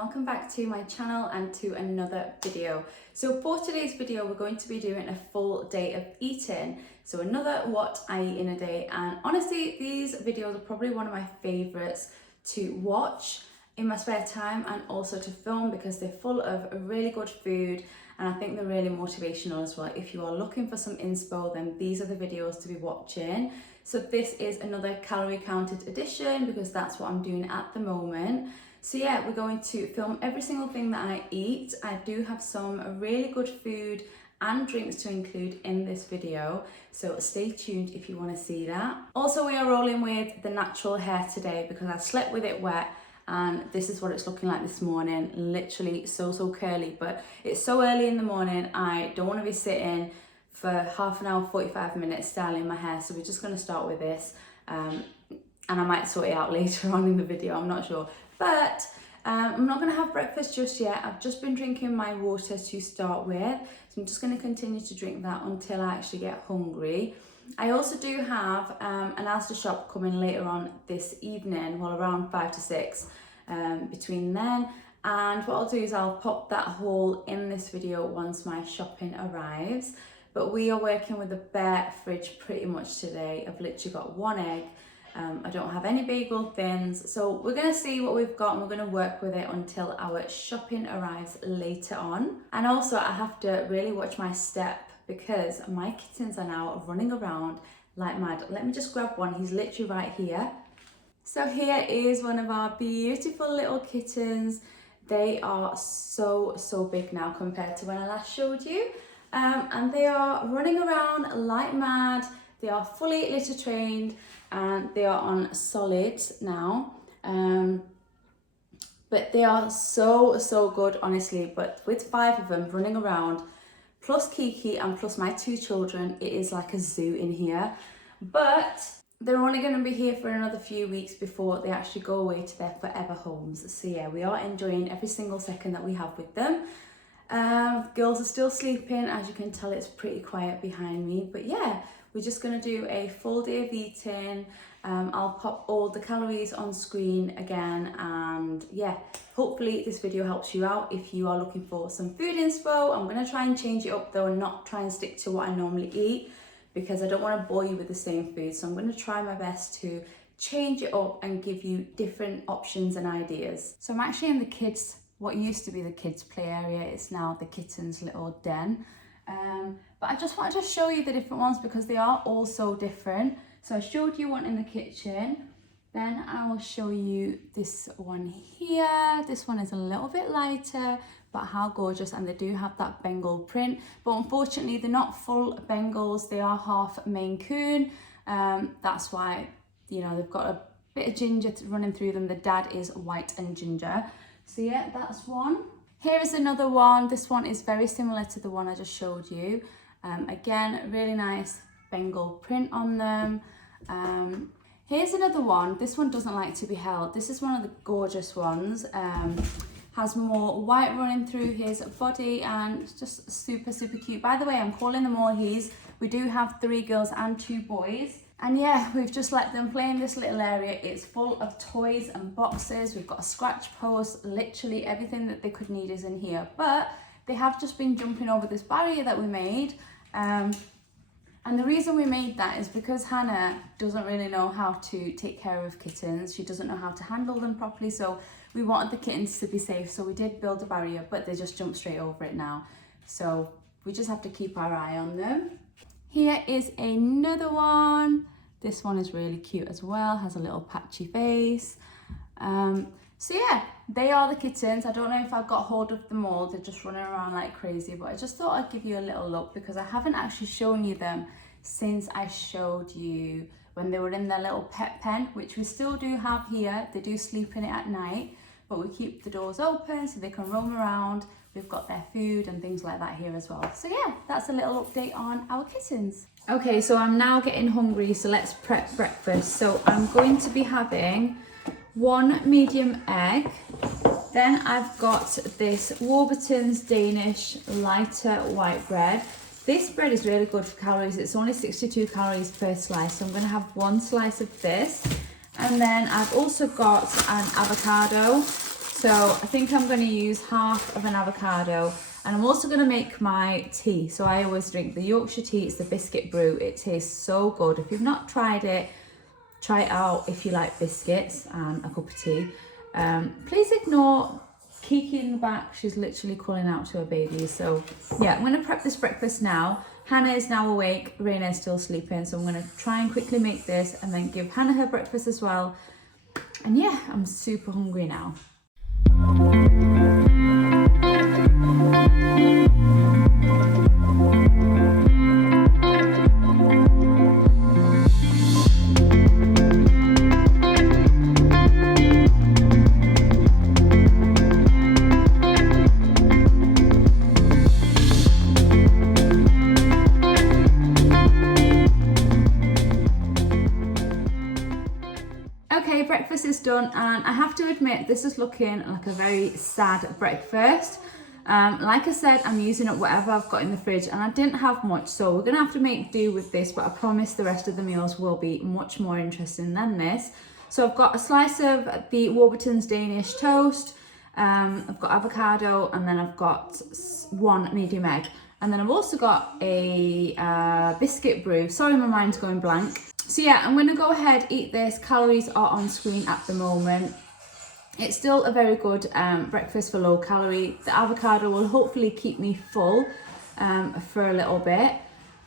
welcome back to my channel and to another video. So for today's video we're going to be doing a full day of eating, so another what I eat in a day. And honestly, these videos are probably one of my favorites to watch in my spare time and also to film, because they're full of really good food and I think they're really motivational as well. If you are looking for some inspo, then these are the videos to be watching. So this is another calorie counted edition because that's what I'm doing at the moment. So yeah, we're going to film every single thing that I eat. I do have some really good food and drinks to include in this video, so stay tuned if you want to see that. Also, we are rolling with the natural hair today because I slept with it wet and this is what it's looking like this morning. Literally so curly, but it's so early in the morning I don't want to be sitting for half an hour, 45 minutes styling my hair, so we're just going to start with this and I might sort it out later on in the video, I'm not sure. But I'm not going to have breakfast just yet. I've just been drinking my water to start with, so I'm just going to continue to drink that until I actually get hungry. I also do have an Asda shop coming later on this evening, well around 5 to 6 between then, and what I'll do is I'll pop that haul in this video once my shopping arrives. But we are working with a bare fridge pretty much today. I've literally got one egg. I don't have any bagel thins, so we're going to see what we've got and we're going to work with it until our shopping arrives later on. And also I have to really watch my step because my kittens are now running around like mad. Let me just grab one, he's literally right here. So here is one of our beautiful little kittens. They are so big now compared to when I last showed you, and they are running around like mad. They are fully litter trained and they are on solid now, but they are so good, honestly. But with 5 of them running around, plus Kiki and plus my 2 children, it is like a zoo in here. But they're only going to be here for another few weeks before they actually go away to their forever homes. So yeah, we are enjoying every single second that we have with them. Girls are still sleeping, as you can tell. It's pretty quiet behind me, but yeah, we're just going to do a full day of eating. I'll pop all the calories on screen again, and yeah, hopefully this video helps you out if you are looking for some food inspo. I'm going to try and change it up though and not try and stick to what I normally eat because I don't want to bore you with the same food. So I'm going to try my best to change it up and give you different options and ideas. So I'm actually in the kids, what used to be the kids play area. It's now the kittens' little den. But I just wanted to show you the different ones because they are all so different. So I showed you one in the kitchen, then I will show you this one here. This one is a little bit lighter, but how gorgeous, and they do have that Bengal print, but unfortunately they're not full Bengals, they are half Maine Coon. That's why, you know, they've got a bit of ginger running through them. The dad is white and ginger. So yeah, that's one. Here is another one. This one is very similar to the one I just showed you. Again, really nice Bengal print on them. Here's another one. This one doesn't like to be held. This is one of the gorgeous ones. Has more white running through his body and it's just super cute. By the way, I'm calling them all he's. We do have 3 girls and 2 boys. And yeah, we've just let them play in this little area. It's full of toys and boxes. We've got a scratch post, literally everything that they could need is in here. But they have just been jumping over this barrier that we made. And the reason we made that is because Hannah doesn't really know how to take care of kittens. She doesn't know how to handle them properly. So we wanted the kittens to be safe. So we did build a barrier, but they just jump straight over it now. So we just have to keep our eye on them. Here is another one. This one is really cute as well, has a little patchy face. So yeah, they are the kittens. I don't know if I've got hold of them all. They're just running around like crazy, but I just thought I'd give you a little look because I haven't actually shown you them since I showed you when they were in their little pet pen, which we still do have here. They do sleep in it at night, but we keep the doors open so they can roam around. We've got their food and things like that here as well. So yeah, that's a little update on our kittens. Okay, so I'm now getting hungry, so let's prep breakfast. So I'm going to be having 1 medium egg. Then I've got this Warburton's Danish lighter white bread. This bread is really good for calories. It's only 62 calories per slice. So I'm going to have 1 slice of this. And then I've also got an avocado. So I think I'm going to use half of an avocado, and I'm also going to make my tea. So I always drink the Yorkshire tea. It's the biscuit brew. It tastes so good. If you've not tried it, try it out if you like biscuits and a cup of tea. Please ignore Kiki in the back. She's literally calling out to her baby. So yeah, I'm going to prep this breakfast now. Hannah is now awake. Raina is still sleeping. So I'm going to try and quickly make this and then give Hannah her breakfast as well. And yeah, I'm super hungry now. Okay, breakfast is done, and I have to admit this is looking like a very sad breakfast. Like I said, I'm using up whatever I've got in the fridge, and I didn't have much, so we're gonna have to make do with this, but I promise the rest of the meals will be much more interesting than this. So I've got a slice of the Warburton's Danish toast, I've got avocado, and then I've got one medium egg. And then I've also got a biscuit brew. Sorry, my mind's going blank. So yeah, I'm gonna go ahead, eat this. Calories are on screen at the moment. It's still a very good breakfast for low calorie. The avocado will hopefully keep me full for a little bit.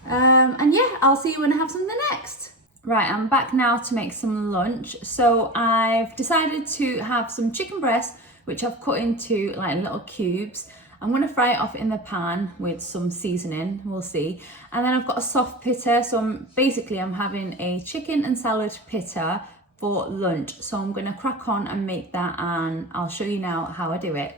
And yeah, I'll see you when I have something next. Right, I'm back now to make some lunch. So I've decided to have some chicken breast, which I've cut into like little cubes. I'm going to fry it off in the pan with some seasoning, we'll see. And then I've got a soft pitta, so I'm having a chicken and salad pitta for lunch. So I'm going to crack on and make that, and I'll show you now how I do it.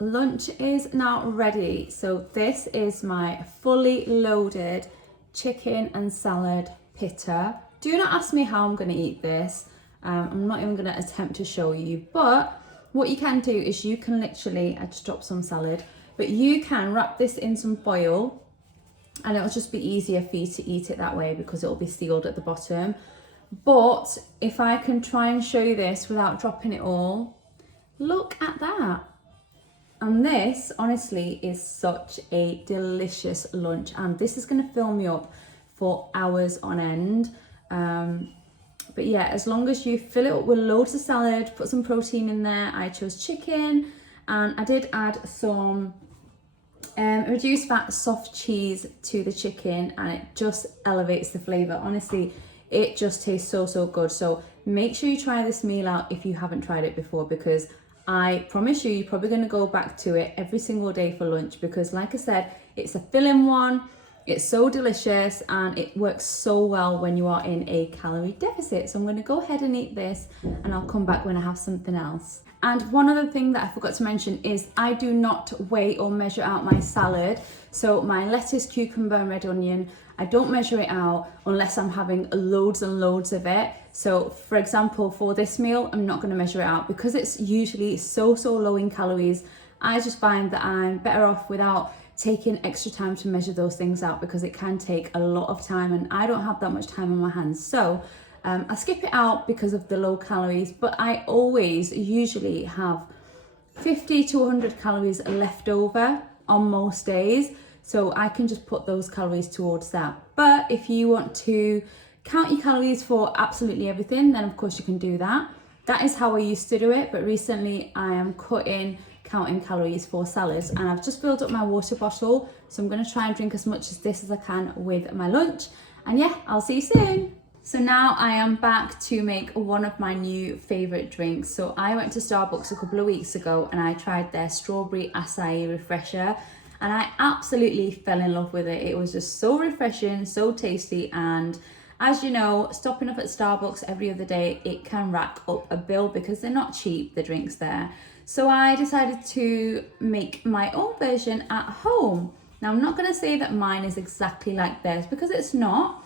Lunch is now ready. So this is my fully loaded chicken and salad pitta. Do not ask me how I'm going to eat this. I'm not even going to attempt to show you, but what you can do is you can literally, I just dropped some salad, but you can wrap this in some foil and it'll just be easier for you to eat it that way because it'll be sealed at the bottom. But if I can try and show you this without dropping it all, look at that. And this honestly is such a delicious lunch, and this is going to fill me up for hours on end. But yeah, as long as you fill it up with loads of salad, put some protein in there. I chose chicken, and I did add some reduced fat soft cheese to the chicken, and it just elevates the flavour. Honestly, it just tastes so good. So make sure you try this meal out if you haven't tried it before, because I promise you're probably going to go back to it every single day for lunch, because like I said, it's a fill-in one, it's so delicious, and it works so well when you are in a calorie deficit. So I'm going to go ahead and eat this, and I'll come back when I have something else. And one other thing that I forgot to mention is I do not weigh or measure out my salad. So my lettuce, cucumber, and red onion, I don't measure it out unless I'm having loads and loads of it. So for example, for this meal, I'm not going to measure it out because it's usually so low in calories. I just find that I'm better off without taking extra time to measure those things out, because it can take a lot of time and I don't have that much time on my hands. So I skip it out because of the low calories, but I always usually have 50 to 100 calories left over on most days. So I can just put those calories towards that. But if you want to count your calories for absolutely everything, then of course you can do that. That is how I used to do it, but recently I am counting calories for salads, and I've just filled up my water bottle. So I'm gonna try and drink as much as this as I can with my lunch. And yeah, I'll see you soon. So now I am back to make one of my new favourite drinks. So I went to Starbucks a couple of weeks ago and I tried their strawberry acai refresher and I absolutely fell in love with it. It was just so refreshing, so tasty, and as you know, stopping up at Starbucks every other day, it can rack up a bill because they're not cheap, the drinks there. So I decided to make my own version at home. Now I'm not going to say that mine is exactly like theirs because it's not.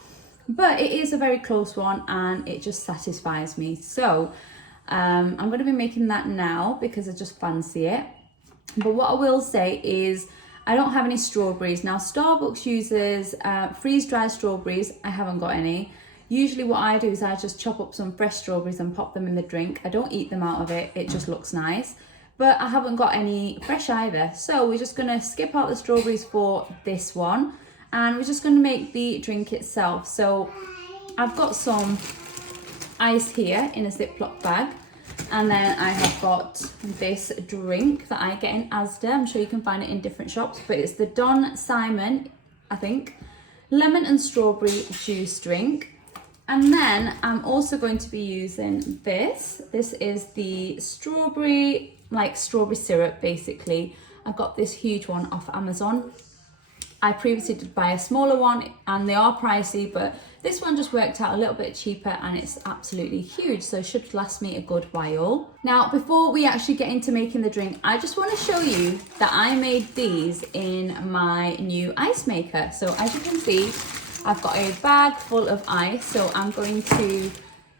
But it is a very close one and it just satisfies me. So I'm going to be making that now because I just fancy it. But what I will say is I don't have any strawberries. Now Starbucks uses freeze-dried strawberries. I haven't got any. Usually what I do is I just chop up some fresh strawberries and pop them in the drink. I don't eat them out of it. It just looks nice. But I haven't got any fresh either. So we're just going to skip out the strawberries for this one. And we're just going to make the drink itself. So I've got some ice here in a Ziploc bag, and then I have got this drink that I get in Asda. I'm sure you can find it in different shops, but it's the Don Simon, I think, lemon and strawberry juice drink. And then I'm also going to be using this. This is the strawberry, like strawberry syrup basically. I got this huge one off Amazon. I previously did buy a smaller one and they are pricey, but this one just worked out a little bit cheaper and it's absolutely huge, so it should last me a good while. Now, before we actually get into making the drink, I just want to show you that I made these in my new ice maker. So as you can see, I've got a bag full of ice, so I'm going to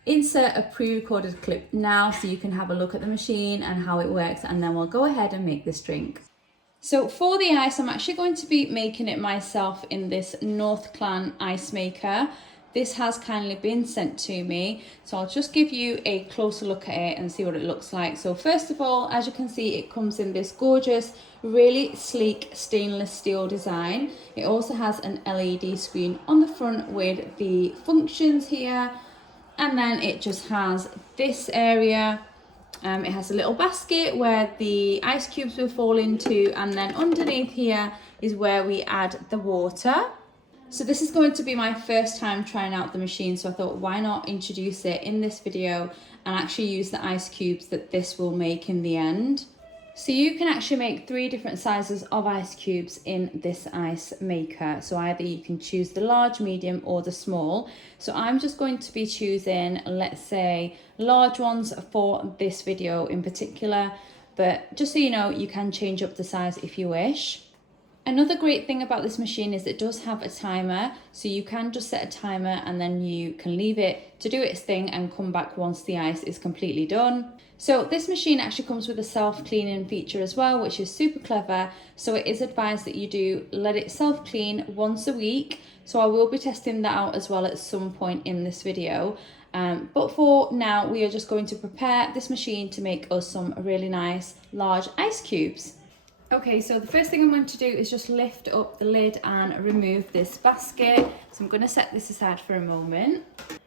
insert a pre-recorded clip now so you can have a look at the machine and how it works, and then we'll go ahead and make this drink. So for the ice, I'm actually going to be making it myself in this North Clan ice maker. This has kindly been sent to me, so I'll just give you a closer look at it and see what it looks like. So first of all, as you can see, it comes in this gorgeous, really sleek stainless steel design. It also has an LED screen on the front with the functions here, and then it just has this area. It has a little basket where the ice cubes will fall into, and then underneath here is where we add the water. So this is going to be my first time trying out the machine, so I thought why not introduce it in this video and actually use the ice cubes that this will make in the end. So you can actually make 3 different sizes of ice cubes in this ice maker. So either you can choose the large, medium or the small. So I'm just going to be choosing, let's say, large ones for this video in particular. But just so you know, you can change up the size if you wish. Another great thing about this machine is it does have a timer, so you can just set a timer and then you can leave it to do its thing and come back once the ice is completely done. So this machine actually comes with a self-cleaning feature as well, which is super clever. So it is advised that you do let it self-clean once a week. So I will be testing that out as well at some point in this video. But for now, we are just going to prepare this machine to make us some really nice large ice cubes. Okay, so the first thing I'm going to do is just lift up the lid and remove this basket. So I'm going to set this aside for a moment.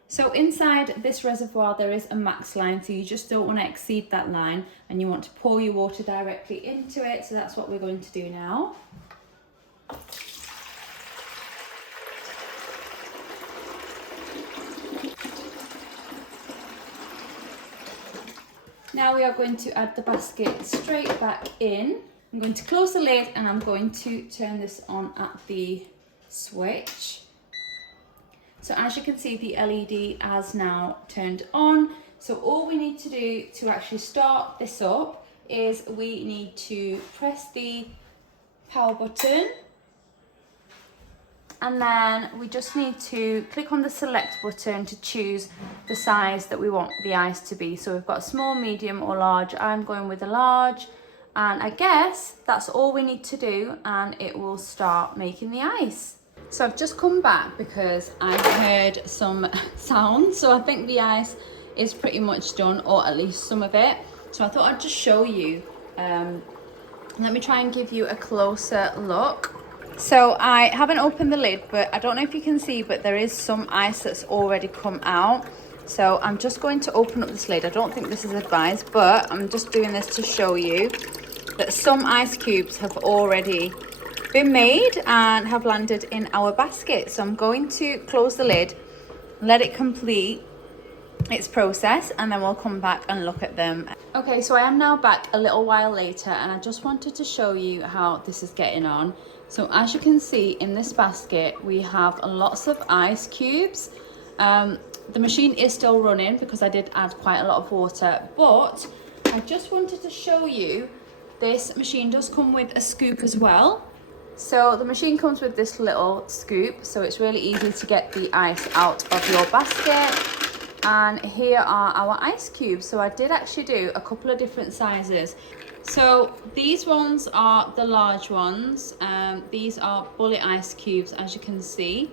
So inside this reservoir there is a max line, so you just don't want to exceed that line and you want to pour your water directly into it. So that's what we're going to do now. Now we are going to add the basket straight back in. I'm going to close the lid and I'm going to turn this on at the switch. So as you can see, the LED has now turned on. So all we need to do to actually start this up is we need to press the power button. And then we just need to click on the select button to choose the size that we want the ice to be. So we've got small, medium or large. I'm going with a large. And I guess that's all we need to do and it will start making the ice. So I've just come back because I heard some sound. So I think the ice is pretty much done, or at least some of it. So I thought I'd just show you. Let me try and give you a closer look. So I haven't opened the lid, but I don't know if you can see, but there is some ice that's already come out. So I'm just going to open up this lid. I don't think this is advised, but I'm just doing this to show you that some ice cubes have already been made and have landed in our basket. So I'm going to close the lid let it complete its process, and then we'll come back and look at them. Okay, so I am now back a little while later, and I just wanted to show you how this is getting on. So as you can see in this basket, we have lots of ice cubes. The machine is still running because I did add quite a lot of water, but I just wanted to show you this machine does come with a scoop as well. So the machine comes with this little scoop, so it's really easy to get the ice out of your basket. And here are our ice cubes. So I did actually do a couple of different sizes. So these ones are the large ones. These are bullet ice cubes, as you can see.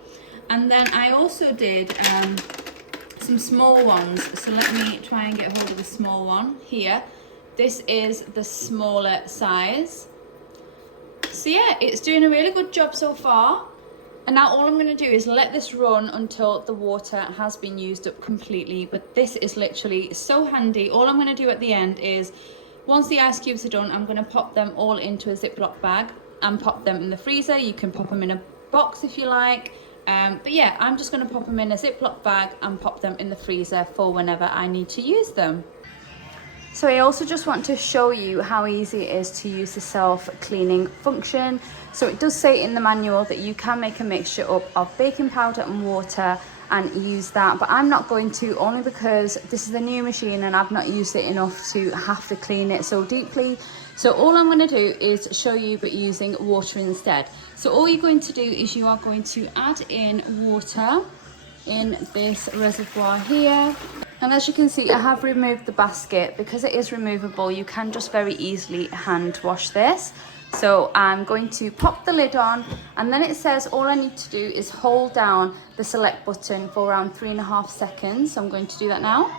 And then I also did some small ones. So let me try and get hold of the small one here. This is the smaller size. So yeah, it's doing a really good job so far. And now all I'm going to do is let this run until the water has been used up completely. But this is literally so handy. All I'm going to do at the end is, once the ice cubes are done, I'm going to pop them all into a Ziploc bag and pop them in the freezer. You can pop them in a box if you like. But yeah, I'm just going to pop them in a Ziploc bag and pop them in the freezer for whenever I need to use them. So I also just want to show you how easy it is to use the self-cleaning function. So it does say in the manual that you can make a mixture up of baking powder and water and use that, but I'm not going to, only because this is a new machine and I've not used it enough to have to clean it so deeply. So all I'm going to do is show you but using water instead. So all you're going to do is you are going to add in water in this reservoir here. And as you can see, I have removed the basket. Because it is removable, you can just very easily hand wash this. So I'm going to pop the lid on, and then it says all I need to do is hold down the select button for around 3.5 seconds. So I'm going to do that now.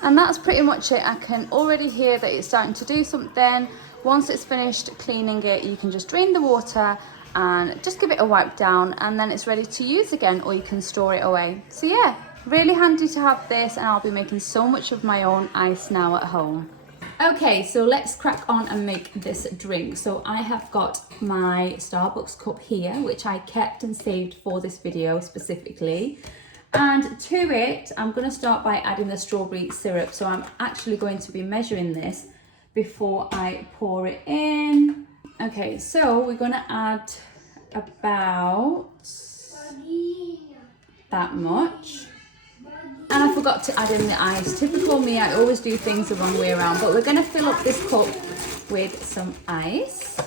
And that's pretty much it. I can already hear that it's starting to do something. Once it's finished cleaning it, you can just drain the water and just give it a wipe down, and then it's ready to use again, or you can store it away. So yeah, really handy to have this, and I'll be making so much of my own ice now at home. Okay, so let's crack on and make this drink. So I have got my Starbucks cup here, which I kept and saved for this video specifically. And to it, I'm going to start by adding the strawberry syrup. So I'm actually going to be measuring this before I pour it in. Okay, so we're going to add about that much. And I forgot to add in the ice. Typical me, I always do things the wrong way around. But we're going to fill up this cup with some ice.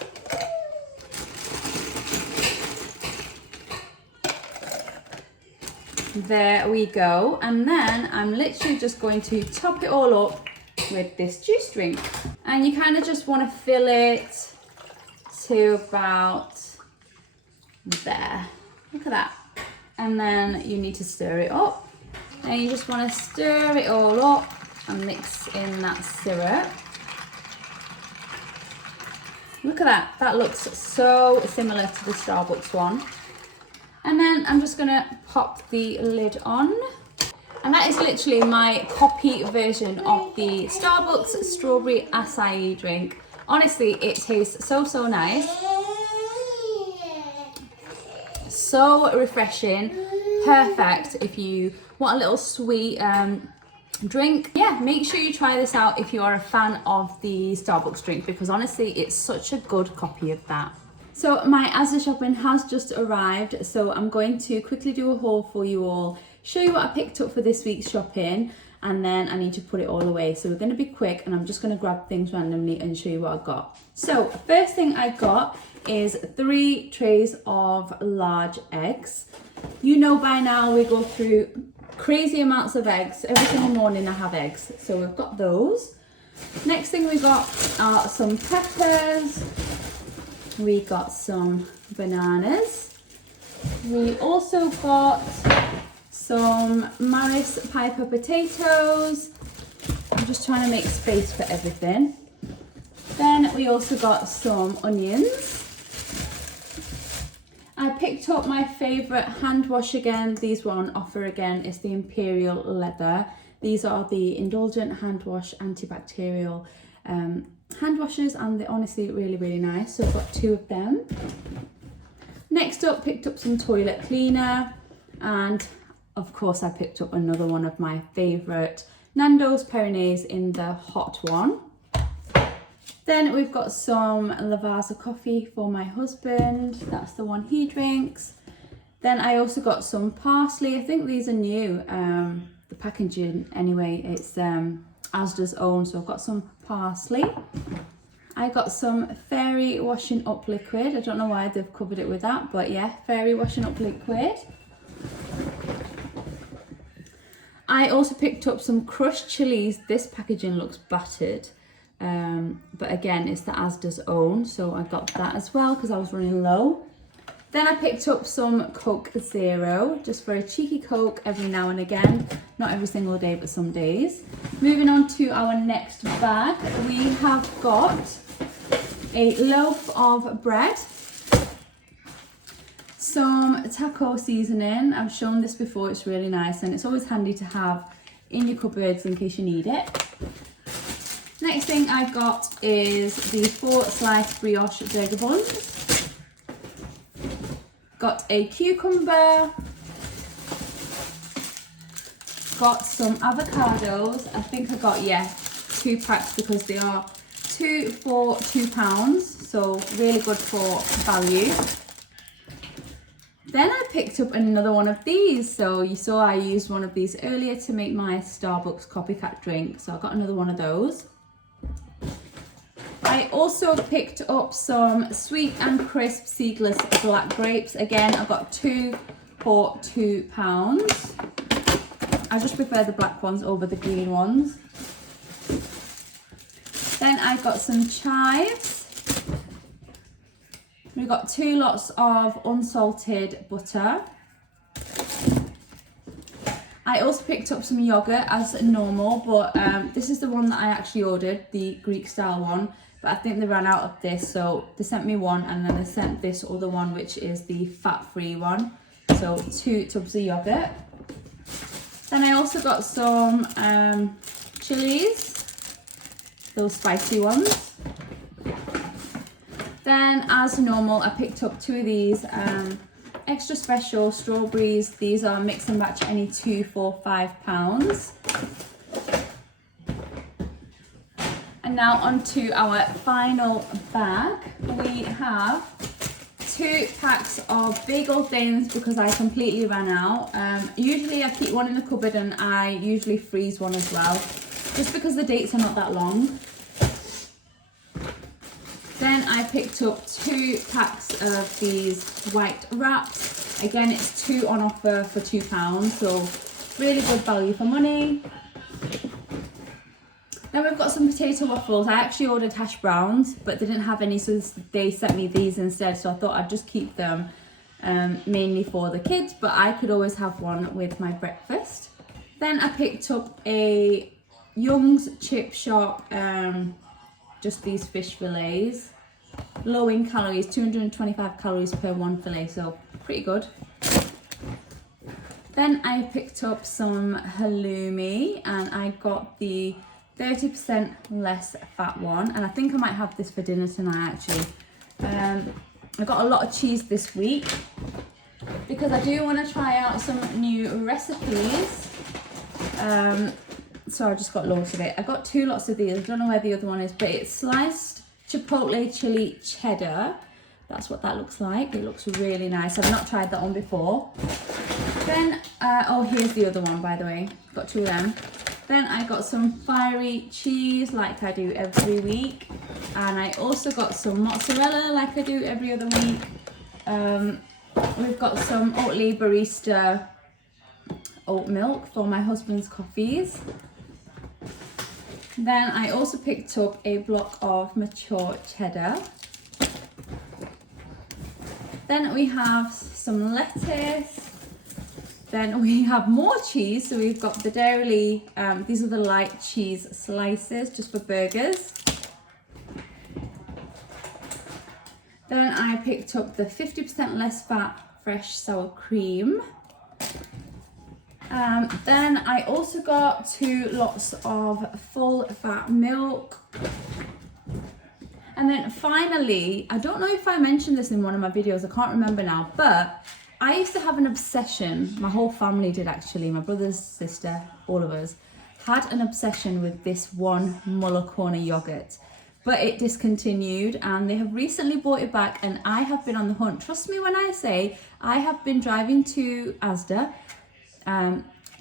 There we go. And then I'm literally just going to top it all up with this juice drink. And you kind of just want to fill it to about there. Look at that. And then you need to stir it up. And you just want to stir it all up and mix in that syrup. Look at that. That looks so similar to the Starbucks one. And then I'm just going to pop the lid on. And that is literally my copy version of the Starbucks strawberry acai drink. Honestly, it tastes so nice. So refreshing. Perfect if you want a little sweet drink. Yeah, make sure you try this out if you are a fan of the Starbucks drink, because honestly, it's such a good copy of that. So my Asda shopping has just arrived, so I'm going to quickly do a haul for you all, show you what I picked up for this week's shopping, and then I need to put it all away. So we're going to be quick, and I'm just going to grab things randomly and show you what I got. So first thing I got is 3 trays of large eggs. You know by now we go through crazy amounts of eggs. Every single morning I have eggs. So we've got those. Next thing we got are some peppers. We got some bananas. We also got some Maris Piper potatoes. I'm just trying to make space for everything. Then we also got some onions. I picked up my favourite hand wash again. These were on offer again. It's the Imperial Leather. These are the Indulgent Hand Wash Antibacterial hand washers, and they're honestly really nice. So I've got 2 of them. Next up, picked up some toilet cleaner. And of course I picked up another one of my favourite Nando's Pyrenees in the hot one. Then we've got some Lavazza coffee for my husband. That's the one he drinks. Then I also got some parsley. I think these are new. The packaging anyway, it's Asda's own, so I've got some parsley. I got some fairy washing up liquid. I don't know why they've covered it with that, but yeah, fairy washing up liquid. I also picked up some crushed chilies. This packaging looks battered, but again, it's the Asda's own, so I got that as well because I was running low. Then I picked up some Coke Zero, just for a cheeky Coke every now and again. Not every single day, but some days. Moving on to our next bag, we have got a loaf of bread, some taco seasoning. I've shown this before, it's really nice and it's always handy to have in your cupboards in case you need it. Next thing I got is the 4 slice brioche burger buns. Got a cucumber, got some avocados. I think I got, yeah, 2 packs because they are 2 for £2, so really good for value. Then I picked up another one of these. So you saw I used one of these earlier to make my Starbucks copycat drink, so I got another one of those. I also picked up some sweet and crisp seedless black grapes. Again, I got 2 for £2. I just prefer the black ones over the green ones. Then I got some chives. We got 2 lots of unsalted butter. I also picked up some yogurt as normal, but this is the one that I actually ordered, the Greek style one. But I think they ran out of this, so they sent me one and then they sent this other one, which is the fat-free one. So 2 tubs of yogurt. Then I also got some chilies, those spicy ones. Then as normal, I picked up 2 of these extra special strawberries. These are mix and match, any 2 for £5. And now on to our final bag. We have 2 packs of bagel thins because I completely ran out. Usually I keep one in the cupboard and I usually freeze one as well, just because the dates are not that long. Then I picked up 2 packs of these white wraps. Again, it's 2 on offer for £2, so really good value for money. Then we've got some potato waffles. I actually ordered hash browns, but they didn't have any, so they sent me these instead. So I thought I'd just keep them mainly for the kids, but I could always have one with my breakfast. Then I picked up a Young's chip shop, just these fish fillets. Low in calories, 225 calories per one fillet, so pretty good. Then I picked up some halloumi and I got the 30% less fat one, and I think I might have this for dinner tonight actually. I got a lot of cheese this week because I do want to try out some new recipes. So I just got loads of it. I got 2 lots of these. I don't know where the other one is, but it's sliced chipotle chili cheddar. That's what that looks like. It looks really nice. I've not tried that one before. Then, oh, here's the other one, by the way. Got 2 of them. Then I got some fiery cheese like I do every week. And I also got some mozzarella like I do every other week. We've got some Oatly Barista oat milk for my husband's coffees. Then I also picked up a block of mature cheddar. Then we have some lettuce. Then we have more cheese. So we've got the Dairy, these are the light cheese slices just for burgers. Then I picked up the 50% less fat fresh sour cream. Then I also got 2 lots of full fat milk. And then finally, I don't know if I mentioned this in one of my videos, I can't remember now, but I used to have an obsession, my whole family did actually, my brother's sister, all of us, had an obsession with this one Muller corner yogurt. But it discontinued and they have recently brought it back, and I have been on the hunt. Trust me when I say I have been driving to Asda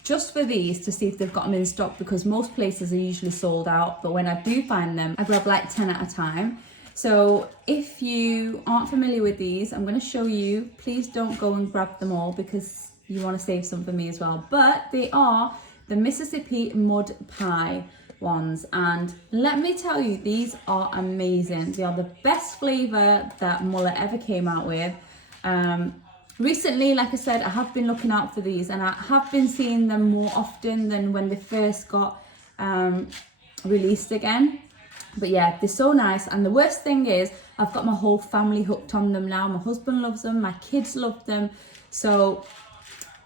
just for these to see if they've got them in stock, because most places are usually sold out, but when I do find them, I grab like 10 at a time. So if you aren't familiar with these, I'm going to show you. Please don't go and grab them all because you want to save some for me as well. But they are the Mississippi Mud Pie ones, and let me tell you, these are amazing. They are the best flavor that Muller ever came out with. Recently, like I said, I have been looking out for these, and I have been seeing them more often than when they first got released again. But yeah, they're so nice, and the worst thing is I've got my whole family hooked on them now. My husband loves them, my kids love them. So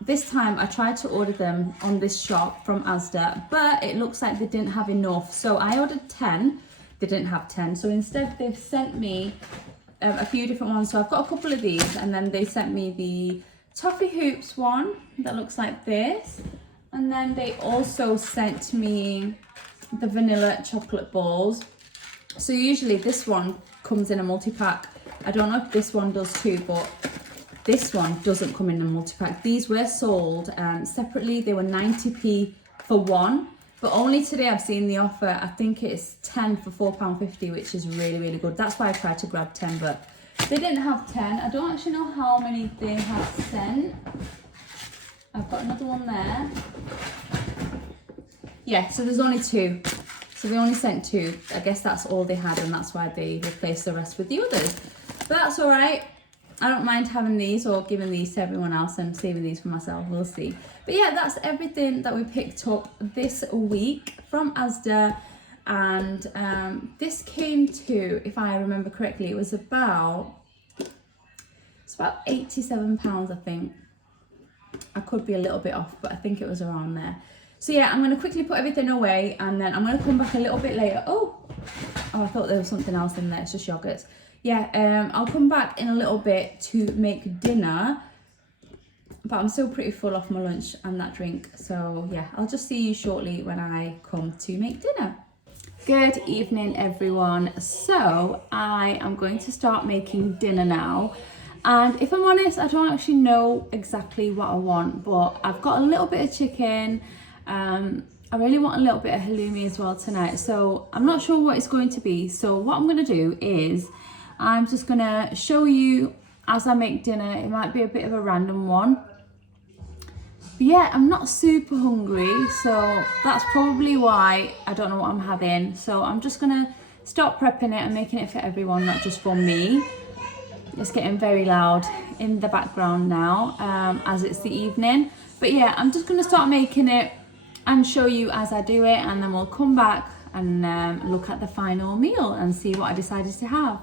this time I tried to order them on this shop from Asda, but it looks like they didn't have enough. So I ordered 10, they didn't have 10. So instead they've sent me a few different ones. So I've got a couple of these, and then they sent me the Toffee Hoops one that looks like this. And then they also sent me the vanilla chocolate balls. So usually this one comes in a multi-pack. I don't know if this one does too, but this one doesn't come in a multi-pack. These were sold separately. They were 90p for one, but only today I've seen the offer. I think it's 10 for £4.50, which is really, really good. That's why I tried to grab 10, but they didn't have 10. I don't actually know how many they have sent. I've got another one there. Yeah, so there's only 2. So they only sent 2. I guess that's all they had, and that's why they replaced the rest with the others. But that's all right. I don't mind having these or giving these to everyone else and saving these for myself. We'll see. But yeah, that's everything that we picked up this week from Asda. And this came to, if I remember correctly, it was about £87, I think. I could be a little bit off, but I think it was around there. So yeah, I'm going to quickly put everything away, and then I'm going to come back a little bit later. Oh, I thought there was something else in there. It's just yogurts. Yeah, I'll come back in a little bit to make dinner, but I'm still pretty full off my lunch and that drink. So yeah, I'll just see you shortly when I come to make dinner. Good evening, everyone. So I am going to start making dinner now. And if I'm honest, I don't actually know exactly what I want, but I've got a little bit of chicken. I really want a little bit of halloumi as well tonight. So I'm not sure what it's going to be. So what I'm going to do is I'm just going to show you as I make dinner. It might be a bit of a random one. But yeah, I'm not super hungry. So that's probably why I don't know what I'm having. So I'm just going to start prepping it and making it for everyone, not just for me. It's getting very loud in the background now as it's the evening. But yeah, I'm just going to start making it and show you as I do it, and then we'll come back and look at the final meal and see what I decided to have.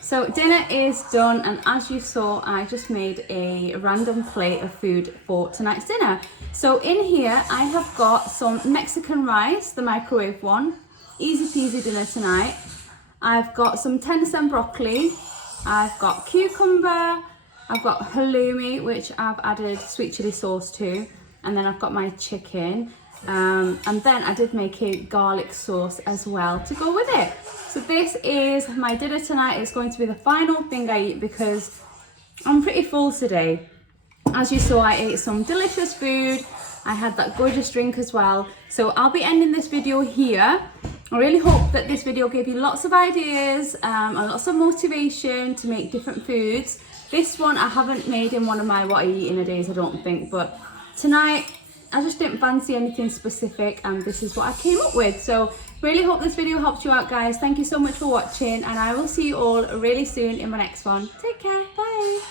So dinner is done, and as you saw, I just made a random plate of food for tonight's dinner. So in here I have got some Mexican rice, the microwave one, easy peasy dinner tonight. I've got some tenderson broccoli, I've got cucumber, I've got halloumi, which I've added sweet chili sauce to, and then I've got my chicken. And then I did make a garlic sauce as well to go with it. So this is my dinner tonight. It's going to be the final thing I eat because I'm pretty full today. As you saw, I ate some delicious food. I had that gorgeous drink as well. So I'll be ending this video here. I really hope that this video gave you lots of ideas and lots of motivation to make different foods. This one I haven't made in one of my what I eat in a days, I don't think, but tonight I just didn't fancy anything specific and this is what I came up with. So really hope this video helped you out, guys. Thank you so much for watching and I will see you all really soon in my next one. Take care, bye.